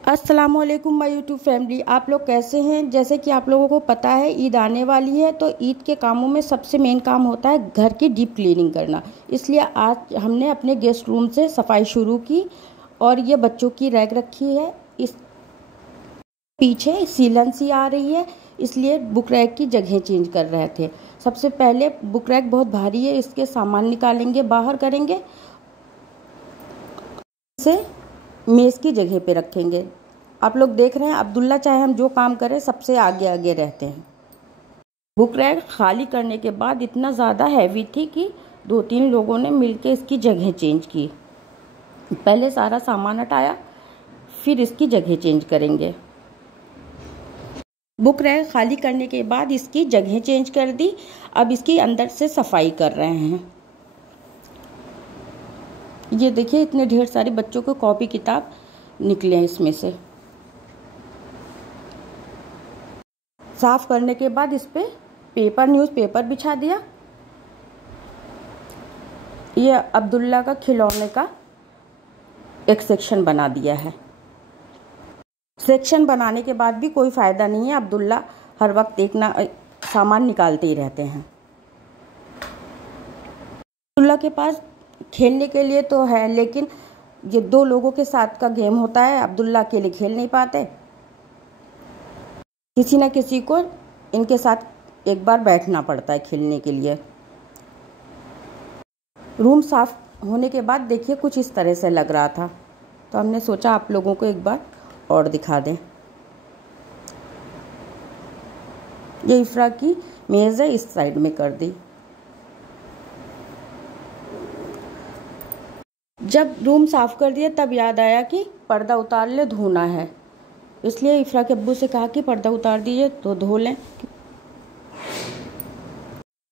अस्सलामुअलैकुम my YouTube family. आप लोग कैसे हैं? जैसे कि आप लोगों को पता है ईद आने वाली है, तो ईद के कामों में सबसे मेन काम होता है घर की डीप क्लीनिंग करना। इसलिए आज हमने अपने गेस्ट रूम से सफाई शुरू की और ये बच्चों की रैक रखी है। इस पीछे सीलन सी आ रही है, इसलिए बुक रैक की जगह चेंज कर रहे थे। सबसे पहले बुक रैक बहुत भारी है, इसके सामान निकालेंगे, बाहर करेंगे, इसे मेज़ की जगह पे रखेंगे। आप लोग देख रहे हैं अब्दुल्ला चाहे हम जो काम करें सबसे आगे आगे रहते हैं। बुक रैक खाली करने के बाद इतना ज़्यादा हैवी थी कि 2-3 लोगों ने मिलकर इसकी जगह चेंज की। पहले सारा सामान हटाया, फिर इसकी जगह चेंज करेंगे। बुक रैक खाली करने के बाद इसकी जगह चेंज कर दी। अब इसकी अंदर से सफाई कर रहे हैं। ये देखिए इतने ढेर सारे बच्चों को कॉपी किताब निकले हैं इसमें से। साफ करने के बाद इस पे न्यूज़पेपर बिछा दिया। ये अब्दुल्ला का खिलौने का एक सेक्शन बना दिया है। सेक्शन बनाने के बाद भी कोई फ़ायदा नहीं है, अब्दुल्ला हर वक्त एक ना सामान निकालते ही रहते हैं। अब्दुल्ला के पास खेलने के लिए तो है, लेकिन ये 2 लोगों के साथ का गेम होता है, अब्दुल्ला अकेले खेल नहीं पाते। किसी न किसी को इनके साथ एक बार बैठना पड़ता है खेलने के लिए। रूम साफ होने के बाद देखिए कुछ इस तरह से लग रहा था, तो हमने सोचा आप लोगों को एक बार और दिखा दें। ये इफ्रा की मेज़ है, इस साइड में कर दी। जब रूम साफ कर दिया तब याद आया कि पर्दा उतार ले, धोना है। इसलिए इफ्रा के अब्बू से कहा कि पर्दा उतार दीजिए तो धो लें।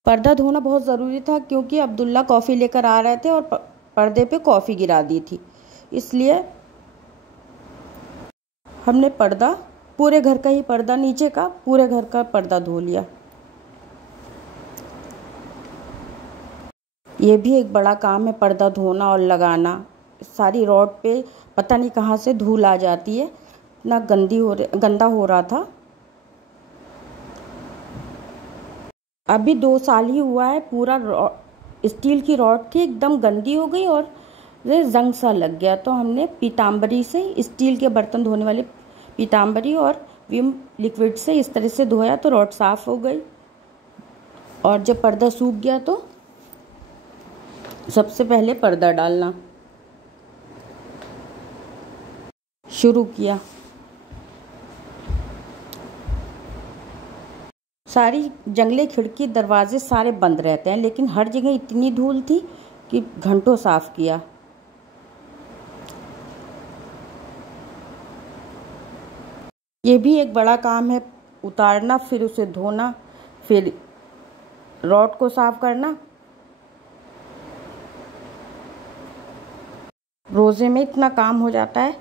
पर्दा धोना बहुत ज़रूरी था क्योंकि अब्दुल्ला कॉफ़ी लेकर आ रहे थे और पर्दे पे कॉफ़ी गिरा दी थी। इसलिए हमने पर्दा, पूरे घर का ही पर्दा, नीचे का पूरे घर का पर्दा धो लिया। ये भी एक बड़ा काम है, पर्दा धोना और लगाना। सारी रॉड पे पता नहीं कहाँ से धूल आ जाती है, ना गंदा हो रहा था। अभी 2 साल ही हुआ है, पूरा स्टील की रॉड थी, एकदम गंदी हो गई और जंग सा लग गया। तो हमने पीताम्बरी से, स्टील के बर्तन धोने वाले पीताम्बरी और विम लिक्विड से इस तरह से धोया तो रॉड साफ हो गई। और जब पर्दा सूख गया तो सबसे पहले पर्दा डालना शुरू किया। सारी जंगले, खिड़की, दरवाजे सारे बंद रहते हैं, लेकिन हर जगह इतनी धूल थी कि घंटों साफ किया। ये भी एक बड़ा काम है, उतारना, फिर उसे धोना, फिर रॉड को साफ करना। रोज़े में इतना काम हो जाता है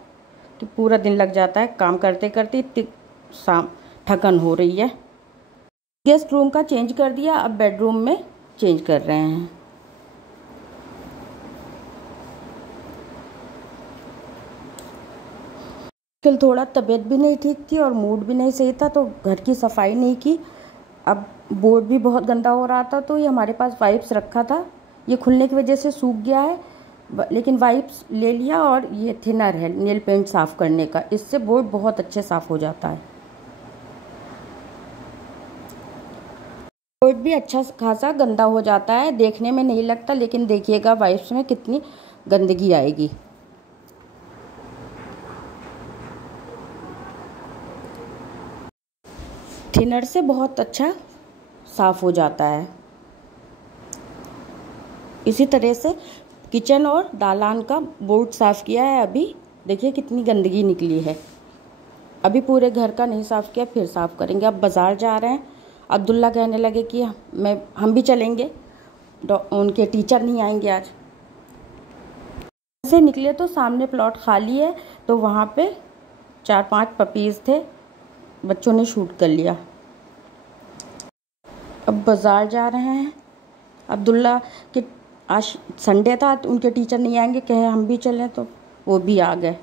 कि पूरा दिन लग जाता है काम करते करते, इतनी थकन हो रही है। गेस्ट रूम का चेंज कर दिया, अब बेडरूम में चेंज कर रहे हैं। कल थोड़ा तबीयत भी नहीं ठीक थी और मूड भी नहीं सही था, तो घर की सफाई नहीं की। अब बोर्ड भी बहुत गंदा हो रहा था, तो ये हमारे पास वाइप्स रखा था, ये खुलने की वजह से सूख गया है, लेकिन वाइप्स ले लिया। और ये थिनर है नेल पेंट साफ़ करने का, इससे बोर्ड बहुत अच्छे साफ़ हो जाता है। बोर्ड भी अच्छा खासा गंदा हो जाता है, देखने में नहीं लगता, लेकिन देखिएगा वाइप्स में कितनी गंदगी आएगी। थिनर से बहुत अच्छा साफ़ हो जाता है। इसी तरह से किचन और दालान का बोर्ड साफ़ किया है। अभी देखिए कितनी गंदगी निकली है। अभी पूरे घर का नहीं साफ़ किया, फिर साफ़ करेंगे। अब बाज़ार जा रहे हैं, अब्दुल्ला कहने लगे कि हम भी चलेंगे, उनके टीचर नहीं आएंगे आज। से निकले तो सामने प्लॉट खाली है, तो वहाँ पे 4-5 पपीज़ थे, बच्चों ने शूट कर लिया। अब बाज़ार जा रहे हैं। अब्दुल्ला के आज संडे था, उनके टीचर नहीं आएंगे, कहे हम भी चलें, तो वो भी आ गए।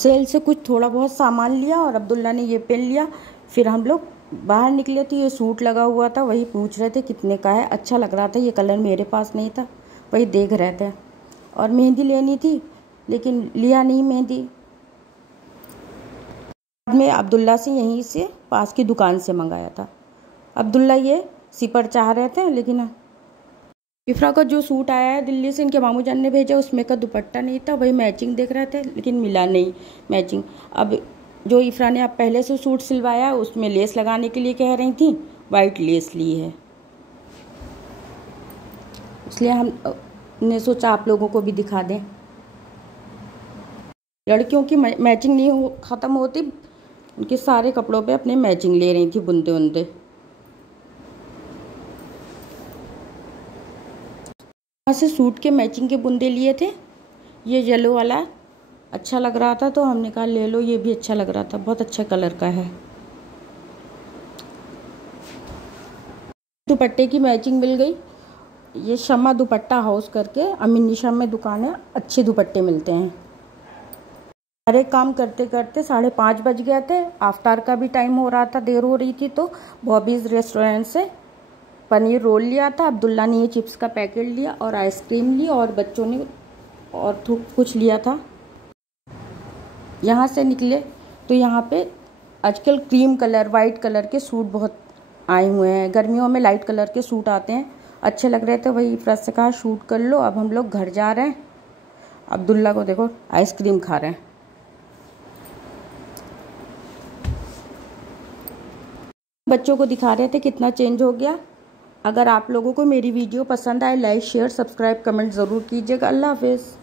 सेल से कुछ थोड़ा बहुत सामान लिया और अब्दुल्ला ने ये पेन लिया। फिर हम लोग बाहर निकले थे। ये सूट लगा हुआ था, वही पूछ रहे थे कितने का है। अच्छा लग रहा था, ये कलर मेरे पास नहीं था, वही देख रहे थे। और मेहंदी लेनी थी लेकिन लिया नहीं मेहंदी। मैं अब्दुल्ला से यहीं से पास की दुकान से मंगाया था। अब्दुल्ला ये सिपर चाह रहे थे, लेकिन इफ्रा का जो सूट आया है दिल्ली से, इनके मामू जान ने भेजा, उसमें का दुपट्टा नहीं था। वही मैचिंग देख रहे थे लेकिन मिला नहीं मैचिंग। अब जो इफ्रा ने अब पहले से सूट सिलवाया उसमें लेस लगाने के लिए कह रही थी, वाइट लेस ली है, इसलिए हमने सोचा आप लोगों को भी दिखा दें। लड़कियों की मैचिंग नहीं ख़त्म होती, उनके सारे कपड़ों पे अपने मैचिंग ले रही थी, बुनते बुनते। यहाँ से सूट के मैचिंग के बुंदे लिए थे। ये येलो वाला अच्छा लग रहा था तो हमने कहा ले लो, ये भी अच्छा लग रहा था, बहुत अच्छा कलर का है। दुपट्टे की मैचिंग मिल गई। ये शमा दुपट्टा हाउस करके अमीन निशा में दुकान है, अच्छे दुपट्टे मिलते हैं। हर एक काम करते करते 5:30 बज गए थे। आफ्तार का भी टाइम हो रहा था, देर हो रही थी, तो बॉबीज़ रेस्टोरेंट से पनीर रोल लिया था। अब्दुल्ला ने ये चिप्स का पैकेट लिया और आइसक्रीम ली, और बच्चों ने और कुछ लिया था। यहाँ से निकले तो यहाँ पे आजकल क्रीम कलर, वाइट कलर के सूट बहुत आए हुए हैं। गर्मियों में लाइट कलर के सूट आते हैं, अच्छे लग रहे थे। वही फ्रेश से कहा शूट कर लो। अब हम लोग घर जा रहे हैं। अब्दुल्ला को देखो आइसक्रीम खा रहे हैं। बच्चों को दिखा रहे थे कितना चेंज हो गया। अगर आप लोगों को मेरी वीडियो पसंद आए, लाइक शेयर सब्सक्राइब कमेंट ज़रूर कीजिएगा। अल्लाह हाफिज़।